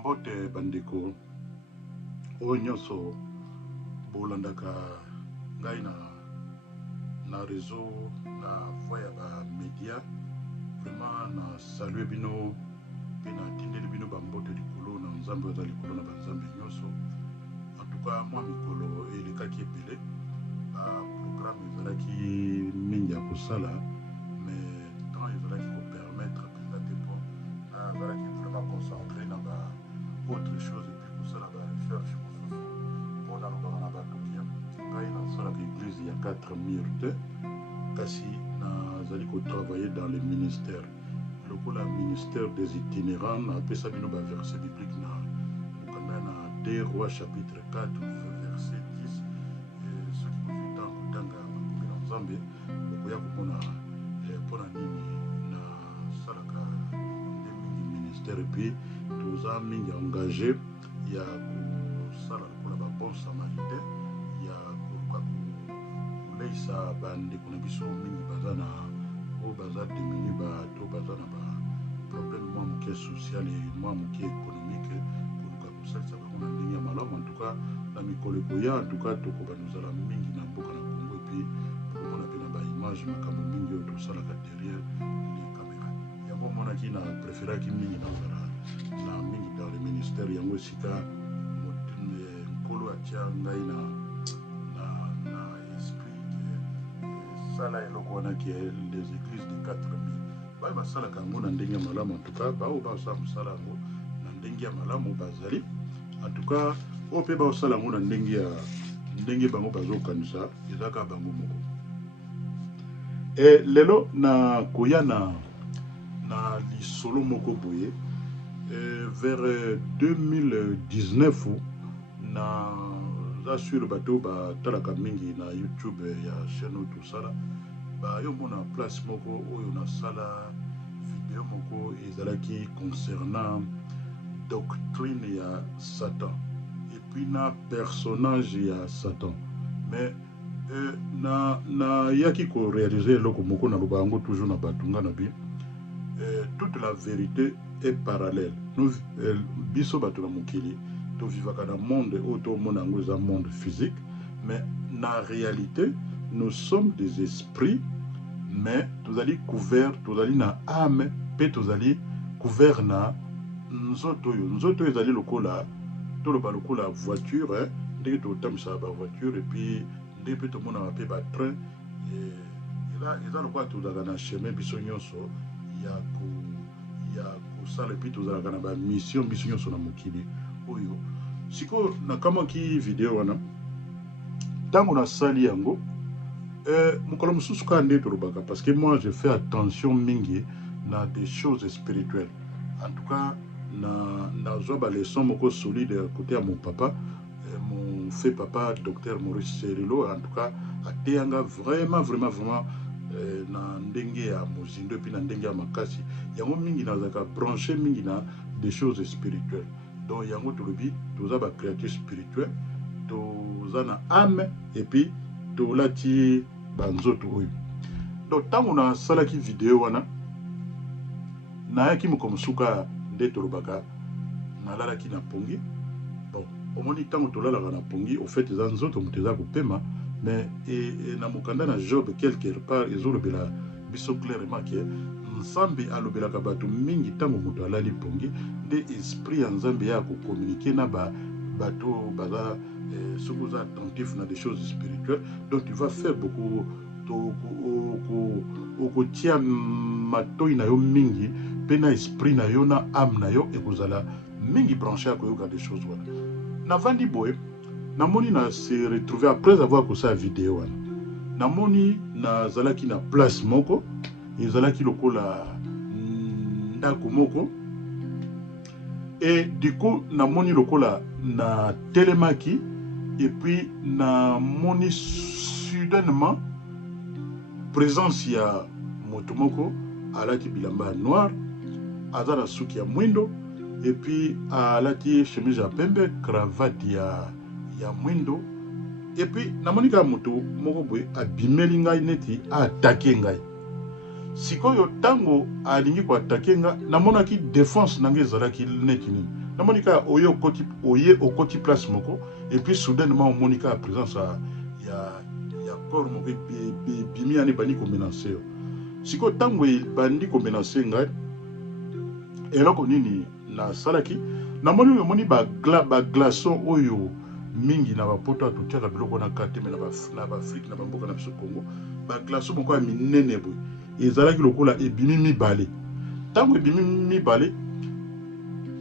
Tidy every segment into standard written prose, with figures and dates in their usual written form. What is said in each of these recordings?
Mbote bandeko oyo nyonso bolandaka ngai na réseau na voie ya ba média vraiment na salue bino pe na tindeli bino bambote likolo na nzambe oza likolo na banzambe nyonso. En tout cas mwa mikolo elekaki ebele programme ezalaki mingi ya kosala mais temps ezalaki kopermettre mpenza te mpo nazalaki vraiment concentré na ba autre chose epuis kosala ba recherche mosusu mpo nalobaka na bato kia ngai nasalaka église ya 4 murs te kasi nazali kotravailler dans le ministère lokola ministère des itinérants napesa bino baverset biblique na mokanda na 2 Rois chapitre 4 verset 10 soki kozwi ntango kotanga makomi na nzambe okoya komona mpona nini nasalaka nde mingi ministère epuis toza mingi engagé ya kosala lokola babon samaritain ya koluka koleisa bandeko na biso mingi baza na oyo baza demini bato baza na baproblème mwa moke social e mwa moke économique koluka kosalisa bango na ndenge ya malamu en tout cas na mikolo ekoya en tout cas tokobanozala mingi na mboka na Congo epuis tokomona mpe na baimage makambo mingi oyo tosalaka derrière les caméras yango omonaki na préféraki mingi nazala na mingi dans le ministère yango esika nkolo atia ngai na esprit sala eloko wana ke les églises de 4000 baye basalaka yango na ndenge ya malamu en tout cas bao basala mosala yango na ndenge ya malamu bazali en tout cas oyo mpe baosala yango na ndenge bango bazokanisa ezaka bango moko lelo na koya na lisolo moko boye vers 2019 na za sur bato batalaka mingi na YouTube ya chaîne tosala bayo mona place moko oyo nasala video moko ezalaki concernant doctrine ya Satan et puis na personnage ya Satan mais na yaki ko réaliser eloko moko na loba yango toujours na batunga na bi toute la vérité est parallèle nous biso bato na mokili to vivaka na monde oyo tomona yango eza monde physique mais na réalité nous sommes des esprits mais tozali couvert tozali na âme pe tozali couvert na nzoto oyo ezali lokola toloba lokola voiture ndenge totambisaka bavoiture et puis ndenge mpe tomonaka mpe batrain eza lokola tozalaka na chemin biso nyonso ya kosala epuis tozalaka na bamission biso nyonso na mokili oyo sikoyo nakamwaki video wana ntango nasali yango mokolo mosusu kaka nde tolobaka parce que moi je fais attention mingi na des choses spirituelles en tout cas nazwa baleson moko solide côté ya mon papa mon fait papa docteur Maurice Serilo en tout cas ateyanga vraiment na ndenge ya mozindo epuis na ndenge ya makasi yango mingi nazalaka branché mingi na des choses spirituelles donc yango tolobi toza bacréature spirituelle toza na âme epuis tolati banzoto oyo donc ntango nasalaki video wana nayaki moko mosuka nde tolobaka nalalaki na pongi bon omoni ntango tolalaka na pongi au fait eza nzoto moto eza kopema mais na mokanda na Job quelque part ezolobela biso clairement ke nzambe alobelaka bato mingi ntango moto alali pongi nde esprit ya nzambe ya kokommunike na bato baza soki oza attentif na des choses spirituelles donc tu vas faire beaucoup okotia matoi na yo mingi mpe na esprit na yo na âme na yo ekozala mingi branché ya koyoka des choses wana navandi boye namoni na se retrouver après avoir kosala video wana namoni nazalaki na place moko ezalaki lokola ndako moko et du coup namoni lokola na telemaki et puis namoni soudainement présence ya moto moko alati bilamba noir aza na suki ya mwindo et puis alati chemise ya pembe cravate ya mwindo et puis namoni kaka moto moko boye abimeli ngai neti aatake ngai sikoyo tango alingi ko attaquer nga namonaki défense nange ezalaki neti nini namoni ka oye okoti place moko et puis soudainement omoni ka présence ya corps moko bimi ane bandi komenace yo sikoyo tango bandi komenace ngai eloko nini nasalaki namoni omoni baglaçon oyo mingi na bapoto atotiaka biloko na kate me na baafrike na bamboka na biso Congo baglaçon moko ya minene boye ezalaki lokola ebimi mibale ntango ebimi mibale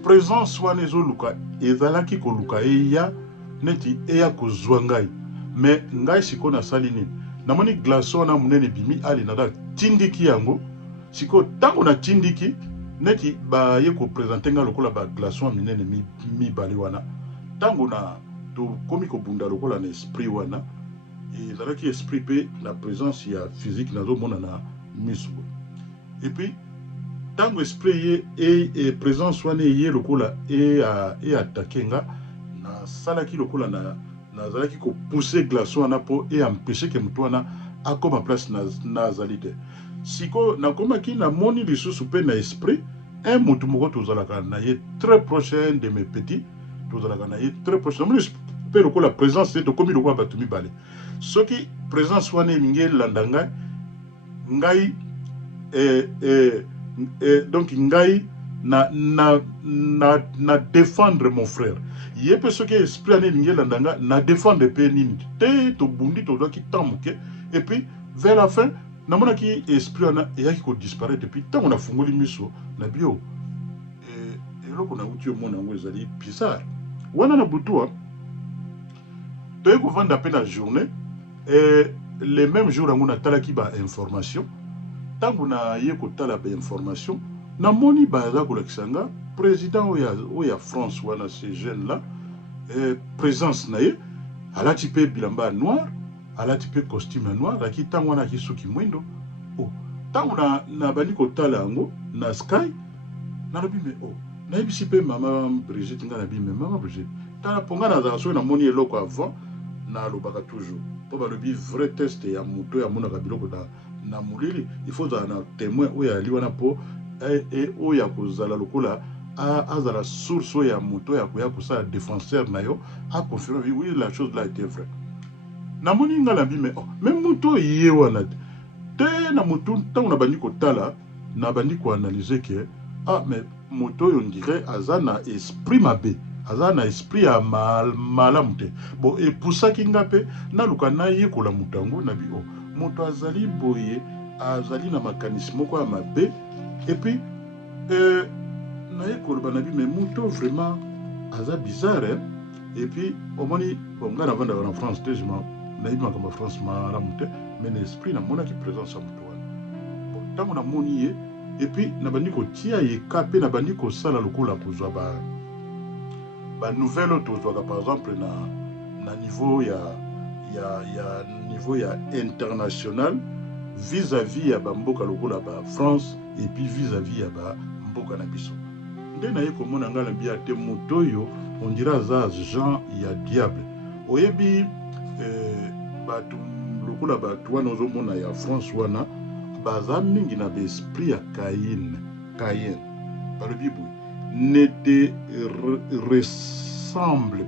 présence wana ezoluka ezalaki koluka eya neti eya kozwa ngai me ngai sikoyo nasali nini namoni glaçon wana monene ebimi alinada tindiki yango sikoyo ntango natindiki neti baye kopresente ngai lokola baglaçon minene mibale wana ntango tokomi kobunda lokola na esprit wana ezalaki esprit mpe na présence ya physique nazomona na miso et puis ntango esprit ye présence wana eye lokola attaqué nga nasalaki lokola nazalaki kopousse glaçon wana mpo empêche ke motu wana akoma place nazali te sikoyo nakomaki namoni lisusu mpe na esprit un motu moko tozalaka na ye très proche de mes petits tozalaka na ye très proche namoni mpe lokola présence te tokomi lokola bato mibale soki présence wana elingi elanda ngai donc ngai na défendre mon frère ye mpe soki esprit ane elingi elanda ngai na défendre mpe nini te tobundi tozwaki temps moke et puis vers la fin namonaki esprit wana eyaki kodisparaître et puis ntango nafungoli miso na bio eloko nauti omona yango ezali bizarre wana na butua toyei kovanda mpe na journée le même jour yango natalaki bainformation ntango naye kotala bainformation namoni baza kolakisa nga président oyo ya France wana ce jeune là présence na ye alati mpe bilamba ya noir alati mpe costume ya noir alaki ntango wana aki suki mwindo ntango nabandi kotala yango na sky nalobi me nayebisi mpe mama Brigitte nga nabi me mama Brigitte tala mponga nazala soki namoni eloko avant nalobaka toujours mpo balobi vrai test ya moto oyo amonaka biloko na molili il faut ozala na témoin oyo ali wana mpo oyo akozala lokola azala source oyo ya moto oyo akoya kosala défenseur na yo aconfirme oui la chose là était vrai namoni nga nabi me même moto oyo ye wana te na motu ntango nabandi kotala nabandi koanalyse ke mais moto oyo ndire aza na esprit mabe aza na esprit ya malamu te bon epusaki nga mpe naluka nayekola moto yango nabi moto azali boye azali na makanisi moko ya mabe epuis nayekoloba nabi mais moto vraiment aza bizarre epuis omoni nga navandaka na France te nayebi makambo ya France malamu te mais na esprit namonaki présence ya moto wana bon ntango namoni ye epuis nabandi kotia yeka mpe nabandi kosala lokola kozwa banouvelle oyo tozwaka par exemple na niveau niveau ya international vis-à-vis ya bamboka lokola ba France et puis vis-à-vis ya bamboka na biso nde naye komona nga na bia te moto oyo on dira aza Jean ya diable oyebi bato lokola bato wana ozomona ya France wana baza mingi na baesprit ya Caïn balobi boye ne te ressemble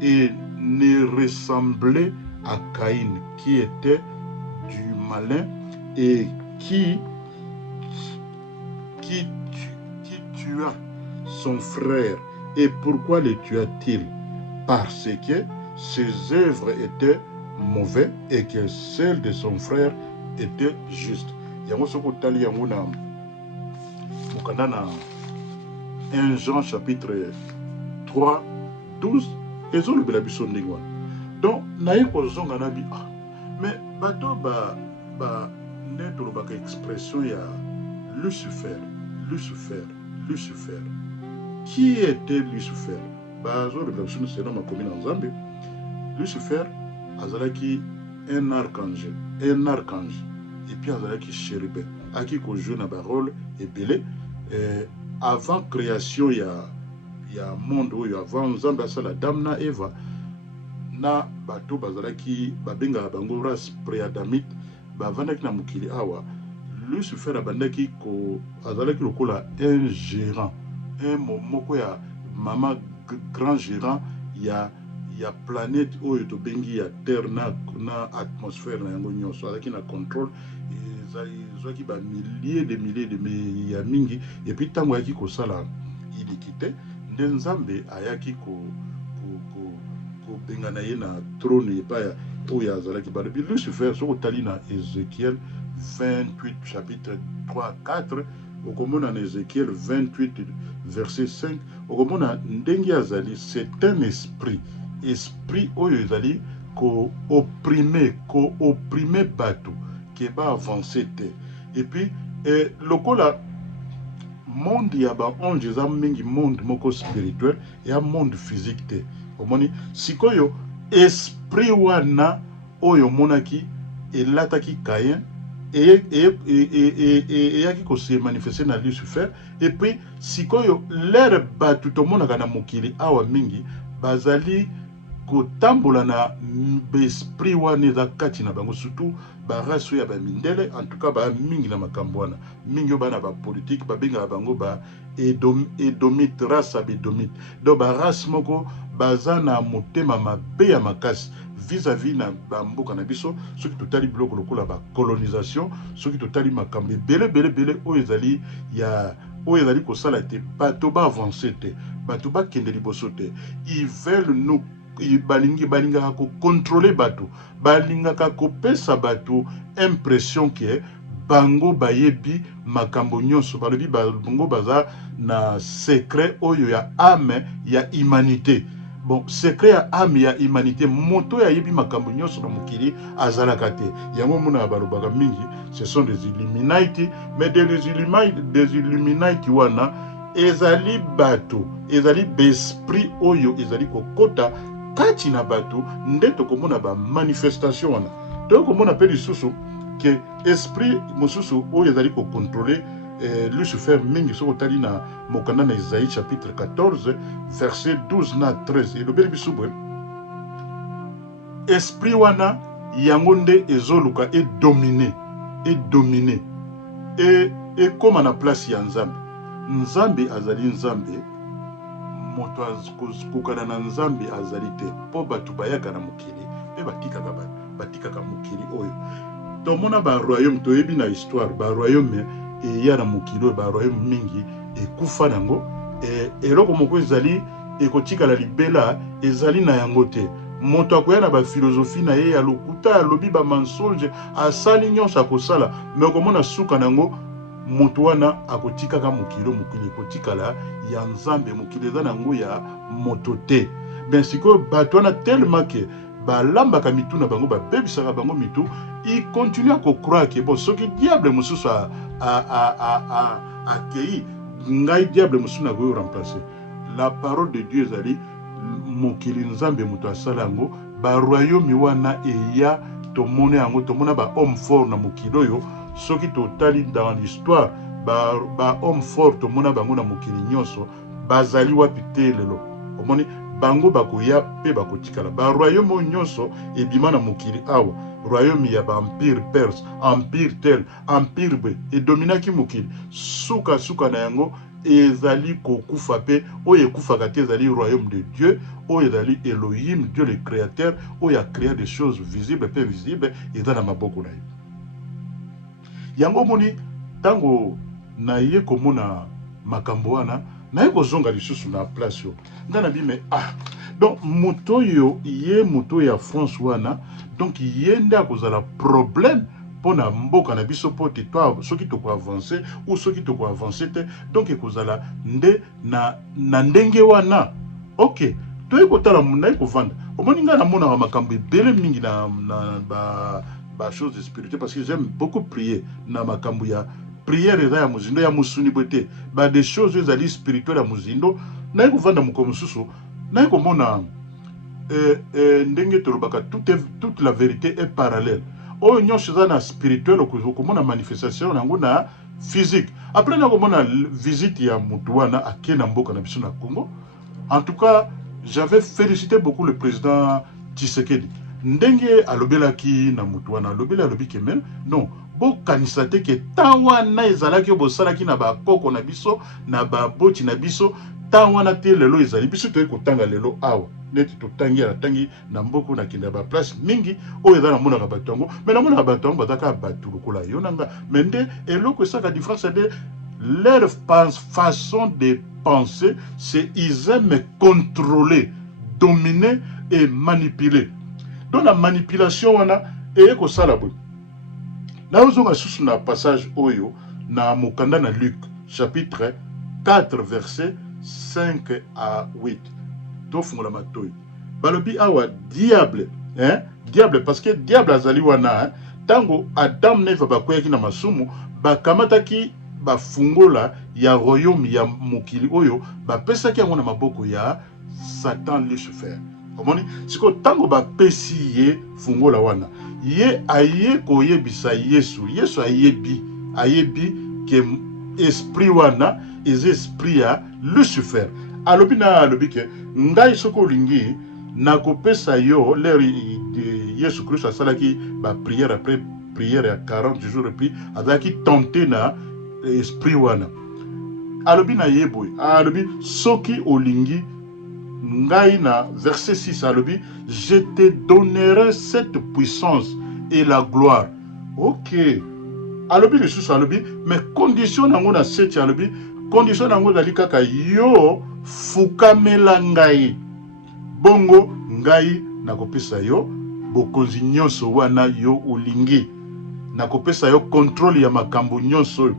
et ne ressemblait à Caïn qui était du malin et qui tua son frère. Et pourquoi le tua-t-il? Parce que ses œuvres étaient mauvaises et que celles de son frère étaient justes. Yango soko tali yango na mokanda na 1 Jean chapitre 3 12 ezolobela biso ndenge wana. Donc naye kozonga na bi mais bato nde tolobaka expression ya Lucifer. Qui était Lucifer? Bazolobela biso sena makomi na Nzambe. Lucifer azalaki un archange et puis azalaki chérubin aki kojouer na barole ebele avant création ya monde oyo avant Nzambe asala Adam na Eva na bato bazalaki babengaka bango race préadamite bavandaki na mokili awa. Lucifer abandaki ko azalaki lokola un gérant, un moko ya mama grand gérant ya planète oyo to bengi ya terre na atmosphère na yango nyonso, azalaki na contrôle ezwaki ba milliers de ya mingi. Et puis tango ayaki kosala ilikite nde Nzambe ayaki kobengana ye na trône epai oyo azalaki balobi Lucifer. Soki otali na Ézéchiel 28 chapitre 3 4, okomona na Ézéchiel 28 verset 5, okomona ndenge azali, c'est un esprit oyo ezali ko opprimer bato ke ba avancer te. Et puis lokola monde ya ba ange eza mingi, monde moko spirituel ya monde physique te. Omoni sikoyo esprit wana oyo monaki elataki Caïn eyaki ko se manifester na Lucifer. Et puis sikoyo l'air batu tomonaka na mokili awa mingi bazali kotambola na esprit wana eza kati na bango, surtout barace ya bamindele. En tout cas ba mingi na makambo wana mingi bana ba politique babengaka bango ba edomite, race ya bedomite. Donc barace moko baza na motema mabe ya makasi vis-à-vis na bamboka na biso. Soki totali biloko lokola ba colonisation, soki totali makambo ebele oyo ezali ya oyo ezali kosala te bato ba avancer te, bato ba kende liboso te. Ils veulent nous balingaka ko contrôler bato, balingaka kopesa bato impression que bango bayebi makambo nyonso, balobi bango baza na secret oyo ya âme ya humanité. Bon, secret ya âme ya humanité, moto ya yebi makambo nyonso na mokili azalaka te. Yango mona balobaka mingi ce sont des Illuminati, mais des Illuminati wana ezali bato, ezali besprit oyo ezali kokota kati na bato nde tokomona ba manifestation wana. Tokomona pe lisusu ke esprit mosusu oyo ezali ko contrôler Lucifer mingi. Soko tali na mokanda na Isaïe chapitre 14 verset 12 na 13 elobeli biso boye esprit wana yango nde ezoluka edomine ekoma na place ya Nzambe. Nzambe azali Nzambe, moto kokana na Nzambe azali te, po bato bayaka na mokili pe batikaka mokili oyo. Tomona ba royaume toyebi na histoire, ba royaume eya na mokili oyo, ba royaume mingi ekufa nango, eloko moko ezali ekotikala libela ezali na yango te. Moto akoya na ba philosophie na ye ya lokuta alobi ba mensonge asali nyonso akosala, me okomona suka nango moto wana akotikaka mokili ekotikala ya Nzambe, mokili eza nango ya moto te. Ben sikoyo bato wana tellement que balambaka mitu na bango, babebisaka bango mitu, il continue à croire que bon soki diable mosusu akei ngai diable mosusu na koyo remplacer. La parole de Dieu ezali mokili Nzambe moto asala yango, ba royaume wana eya tomone yango, tomona ba homme fort na mokili oyo. Soki totali dans l'histoire ba homme fort tomona bango na mokili nyonso bazali wapi te lelo. Omoni bango bakoya pe bakotikala. Ba royaume nyonso ebima na mokili awa, royaume ya ba empire perse, empire tel, empire be edominaki mokili. Suka na yango ezali kokufa pe oyo ekufaka te ezali royaume de Dieu, oyo ezali Elohim, Dieu le créateur, oyo a créé des choses visibles pe visibles, eza na maboko na ye. Yango moni tango na ye komona makambo wana na ye kozonga lisusu na place yo ngana bime donc moto yo ye moto ya France wana, donc ye nda kozala problème pona mboka na biso pote toi soki to ko avancer ou soki to ko avancer te, donc ekozala nde na ndenge wana. OK, to ekotala mona ekovanda omoni ngana mona makambo ebele mingi na ba chose spirituelle, parce que j'aime beaucoup prier na makambo ya prière eza ya muzindo ya musuni bote ba des choses ezali spirituelles ya muzindo na ekovanda mukomo susu na ekomona ndenge tolobaka toute la vérité est parallèle. Oyo nyonso eza na spirituel okomona manifestation nango na physique. Après na komona visite ya mutu wana ake na mboka na biso na Congo. En tout cas, j'avais félicité beaucoup le président Tshisekedi. Ndenge alobelaki na mutu wana alobi kemen non bokanisa te ke tan wana ezalaki bosalaki na bakoko na biso na baboti na biso tan wana te lelo ezali biso toye kotanga lelo awa neti totangi ala tangi na mboko na kinda ba place mingi oyo eza na monaka bato yango mais na monaka bato yango bazaka bato lokola yo nanga mais nde eloko esaka différence de leur façon de penser c'est ils aiment contrôler dominer et manipuler donc la manipulation wana eye kosala boye naozonga susu na passage oyo na mokanda na Luc chapitre 4 verset 5 à 8 tofungola matoyi balobi awa diable diable parce que diable azali wana tango Adam na Eva bakweyaki na masumu bakamataki bafungola ya royaume ya mokili oyo bapesaki yango na maboko ya Satan Lucifer omoni siko tango bapesi ye fungola wana ye aye koyebisa Yesu ayebi ke esprit wana eza esprit ya Lucifer alobi ke ngai soko lingi na kopesa yo leri de Yesu Christ asalaki ba prière après prière ya 40 jours et puis azaki tenté na esprit wana alobi na yeboy alobi soki olingi ngai na verset 6 alobi je te donnerai cette puissance et la gloire ok alobi lisusu alobi mais condition nango na 7 alobi condition nango ezali kaka yo fukamela ngai bongo ngai nakopesa yo bokonzi nyonso wana yo olingi nakopesa yo contrôle ya makambo nyonso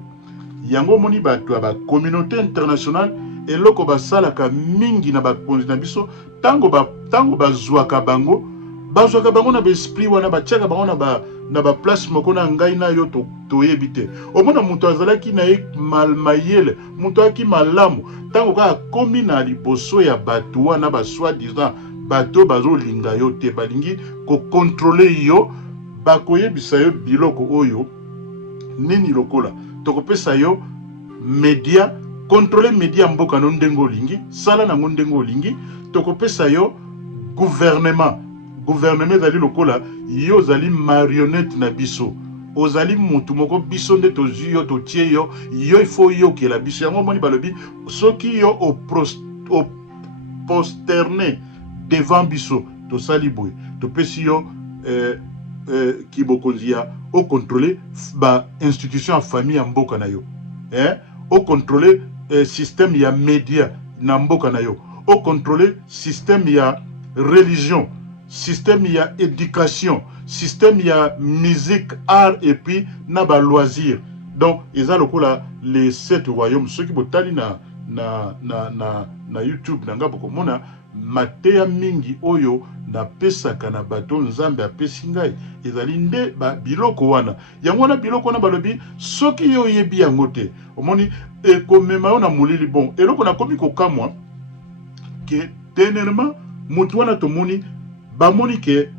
yango moni bato ya communauté internationale eloko basalaka mingi na bakonzi na biso tango bazwaka bango na esprit wana batiaka bango na ba place moko na ngai na yo toyebi te omona moto azalaki na ye mayele moto aki malamu tango kaka komi na liboso ya bato wana basoi-disant bato bazolinga yo te balingi kokontrole yo bakoyebisa yo biloko oyo nini lokola tokopesa yo media contrôler media mboka no ndenge olingi sala nango ndenge olingi tokopesa yo gouvernement ezali lokola yo ozali marionnette na biso ozali mutu moko biso nde tozwi yo totie yo ifo yokela biso yango moni balobi soki yo posterné devant biso tosali boye topesi yo kibokonzi ya ocontrôler ba institution ya famille ya mboka na yo ocontrôler système ya média na mboka na yo ocontrôler système ya religion système ya éducation système ya musique art et puis na ba loisir donc eza lokola les 7 royaumes ceux qui botali na YouTube nanga bokomona mateya mingi oyo na pesaka na bato nzambe apesi ngai ezali nde biloko wana yango wana biloko wana balobi soki yo yebi yango te omoni ekomema yo na molili bon eloko na komi kokamwa ke dernièrement mutu wana tomoni bamoni ke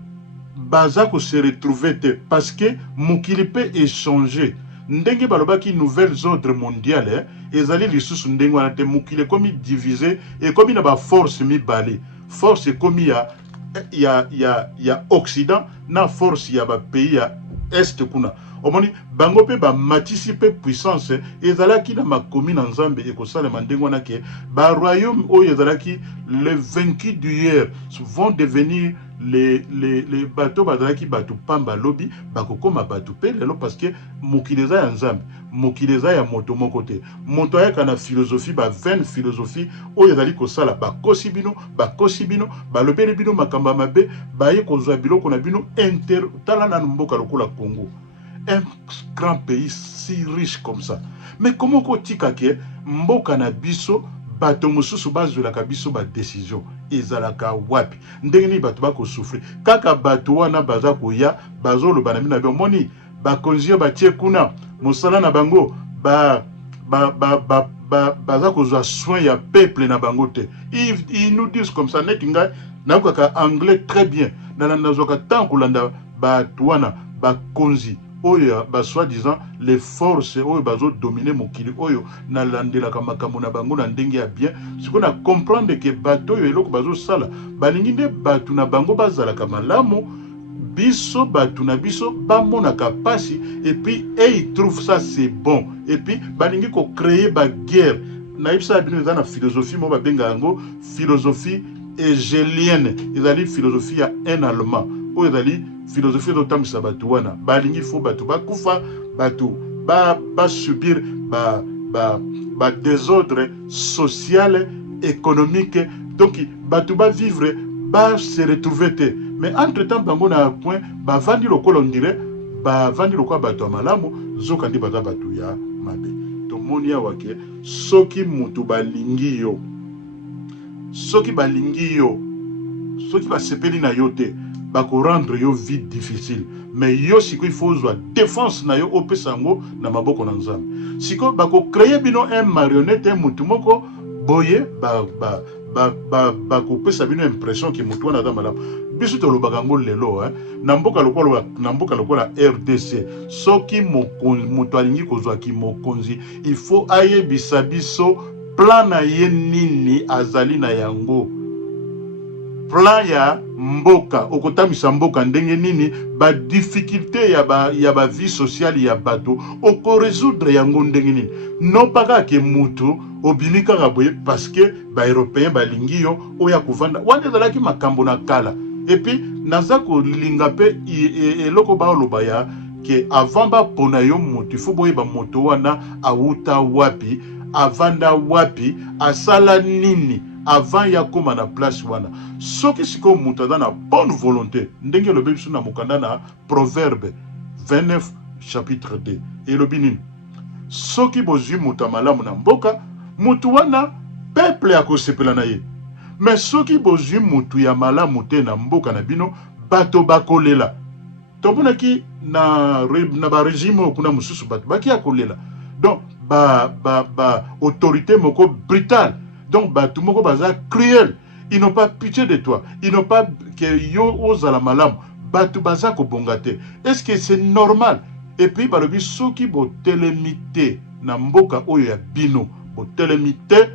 baza ko se retrouver te parce que mokili pe échanger ndenge balobaki nouvelles ordres mondiales ezali lisusu ndenge wana te mokili komi divisé et komi na ba force mibale force komi ya Occident na force ya ba pays ya Est kuna omoni bango pe ba matisi pe puissance ezalaki na makomi na nzambe ekosalema ndenge wana ke ba royaume oyo ezalaki les vaincus d'hier vont devenir les bateaux bazalaki bato pamba lobi bakokoma bato pe lelo parce que mokili eza ya nzambe mokili eza ya moto moko te moto ayaka na philosophie ba vaine philosophie oyo ezali kosala bakosi bino balobeli bino makambo mabe baye kozwa biloko na bino tala na mboka lokola Congo un grand pays si riche comme ça mais comment kotika ke mboka na biso bato mosusu bazwelaka biso ba décision ezalaka wapi ndenge nini bato bakosouffrir kaka bato wana baza koya bazoloba na bino na moni bakonzi batie kuna mosala na bango baza kozwa soin ya peuple na bango te ils nous disent comme ça neti ngai nakokaka anglais très bien nazwaka tant kolanda bato wana bakonzi oyo soi-disant les forces oyo bazo dominer mokili oyo na landelaka makambo na bango na ndenge ya bien siko na comprendre que bato oyo eloko bazo sala balingi nde bato na bango bazalaka malamu biso batu na biso bamonaka pasi et puis ils trouvent ça c'est bon et puis balingi ko créer ba guerre na ibisa bino eza na philosophie mo babenga yango philosophie hegelienne ezali philosophie ya un allemand oyo ezali philosophie ezotambwisa batu wana balingi fo batu bakufa batu ba subir ba désordre social économique donc batu ba vivre ba se retrouver te mais entre temps bango na point ba vandi lokolo on dirait ba vandi lokolo batu malamu zoka ndi baza batu ya mabe to monia wake soki mutu balingi yo soki balingi yo soki basepeli na yo te bako rendre yo vie difficile mais yo siko il faut jouer défense na yo opesa ngo na maboko na nzambe siko bako créer bino un marionnette mutu moko boye bako pesa bino impression ki mutu wana da malamu biso to lobaka ngo lelo na mboka lokola RDC soki mutu alingi kozwa ki mokonzi il faut ayebisa biso plan na ye nini azali na yango plan ya mboka okotamisa mboka ndenge nini ba difficulté ya ba vie sociale ya bato oko résoudre yango ndenge nini non pas que mutu obimika kaboye parce que ba européen balingi yo oya kuvanda wana ezalaki makambo na kala et puis naza kolinga pe eloko baoloba ya ke avant bapona yo mutu ifo boyeba moto wana awuta wapi avanda wapi asala nini avant ya koma na place wana soki siko mutu aza na bonne volonté ndenge elobi biso na mokanda na proverbe 29 chapitre 2 elobi nini soki bozwi mutu malamu na mboka mutu wana peuple akosepela na ye mais soki bozwi mutu ya malamu te na mboka na bino bato bakolela tomonaki na ba régime kuna mususu bato baki akolela donc autorité moko brutale donc bato moko baza cruel ils n'ont pas pitié de toi ils n'ont pas que yo ozala malamu bato baza kobonga te est-ce que c'est normal et puis balobi soki botelemi te na mboka oyo ya bino botelemi te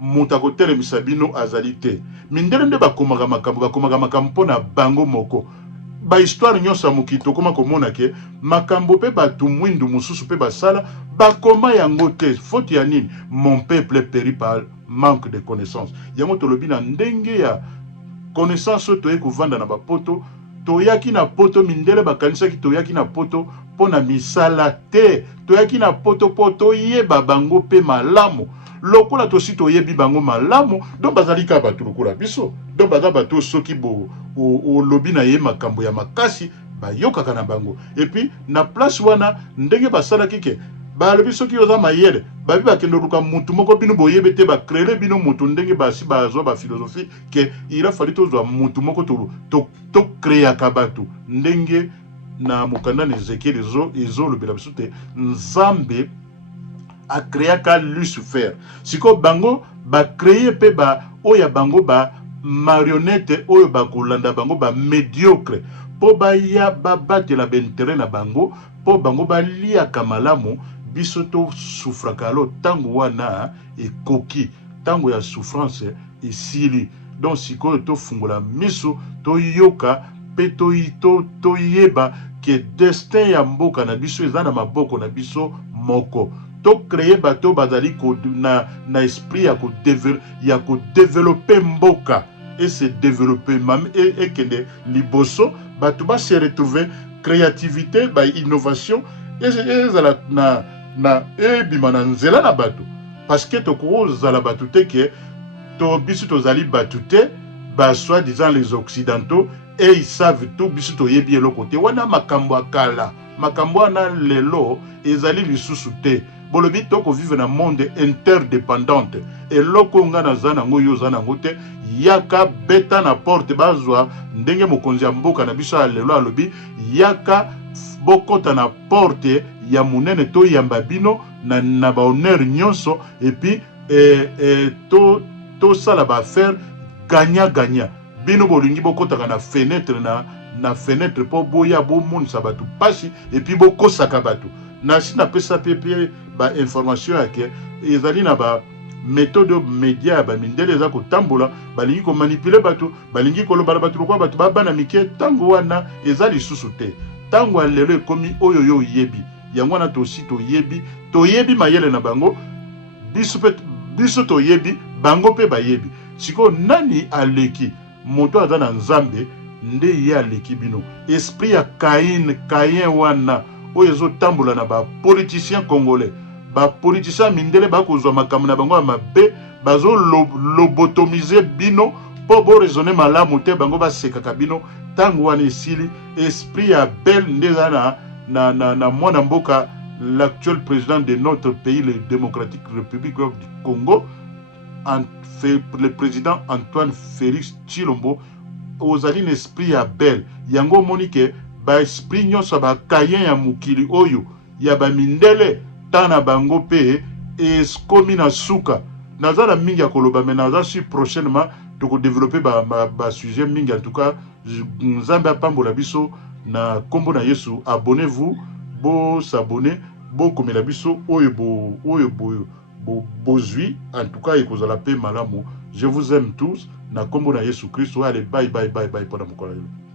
mutu akotelemisa bino azali te mindele nde bakomaka makambo mpona bango moko bahistoire nyonso ya mokili tokoma komona ke makambo mpe bato mwindu mosusu mpe basala bakoma yango te faute ya nini mon peuple périt par manque de connaissance yango tolobi na ndenge ya connaissance oyo toyei kovanda na bapoto toyaki na poto mindele bakanisaki toyaki na poto mpo na misala te toyaki na poto mpo toyeba bango mpe malamu lokola tosi toyebi bango malamu donc bazali ka bato lokola biso donc baza bato soki olobi na ye makambo ya makasi bayokaka na bango et puis na place wana ndenge basalaki ke balobi soki oza mayele babi bakende luka mutu moko bino boyebe te bakrele bino mutu ndenge basi bazwa baphilosophie ke il a fallu tozwa mutu moko tokreaka bato ndenge na mokanda na Ezekiel ezolobela biso te nzambe akreaka Lucifer siko bango bakreye pe oya bango ba marionnette oyo bakolanda bango ba médiocre po baya babatela bentere na bango po bango baliaka malamu biso to souffraka alo tango wana ekoki tango ya souffrance esili donc sikoyo tofungola miso toyoka pe toyeba ke destin ya mboka na biso eza na maboko na biso moko to créer bato bazali na esprit ya ko développer mboka et se développer même et kende liboso bato ba se retrouver créativité ba innovation et ezala na ebima na nzela na bato parce que tokozala bato te ke to biso tozali bato te ba soi-disant les occidentaux et ils savent tout biso toyebi eloko te wana makambo akala makambo wana lelo ezali lisusu te bolobi toko vivre na monde interdépendante eloko nga naza nango yo oza nango te yaka beta na porte bazwa ndenge mokonzi ya mboka na biso ya lelo alobi yaka bokota na porte ya munene to yamba bino na ba honneur nyonso et puis to sala ba affaire gagnant bino bolingi bokotaka na fenêtre na fenêtre po boya bomonisa bato pasi et puis bokosaka bato na si na pesa pepe ba information yake ezali na méthode média ba mindele za ko tambola balingi ko manipuler bato balingi ko loba bato ko bato ba bana mike tango wana eza lisusu te tango lelo ekomi oyo yo yebi yango na tosi to yebi mayele na bango biso to yebi bango pe bayebi siko nani aleki moto aza na nzambe nde ye aleki bino esprit ya Caïn wana oyo ezotambola na bapoliticien congolais bapoliticien mindele bakozwa makambo na bango ya mabe bazolobotomize bino mpo boraisonne malamu te bango basekaka bino ntango wana esili esprit ya bel nde eza na mwana mboka l'actuel président de notre pays le démocratique république du Congo le président Antoine Félix Tshilombo ozali na esprit ya bel yango omoni ke baesprit nyonso bakayen ya mokili oyo ya bamindele ta na bango mpe eskomi na suka naza na mingi ya koloba me naza sur prochainement tokodévelopper basujet mingi en tout cas nzambe apambola biso na kombo na Yesu abonnez-vous bosabone bokomela biso oyo bozwi en tout cas ekozala pe malamu je vous aime tous na kombo na Yesu Christ allez bye bye bye bye pour la mokolo.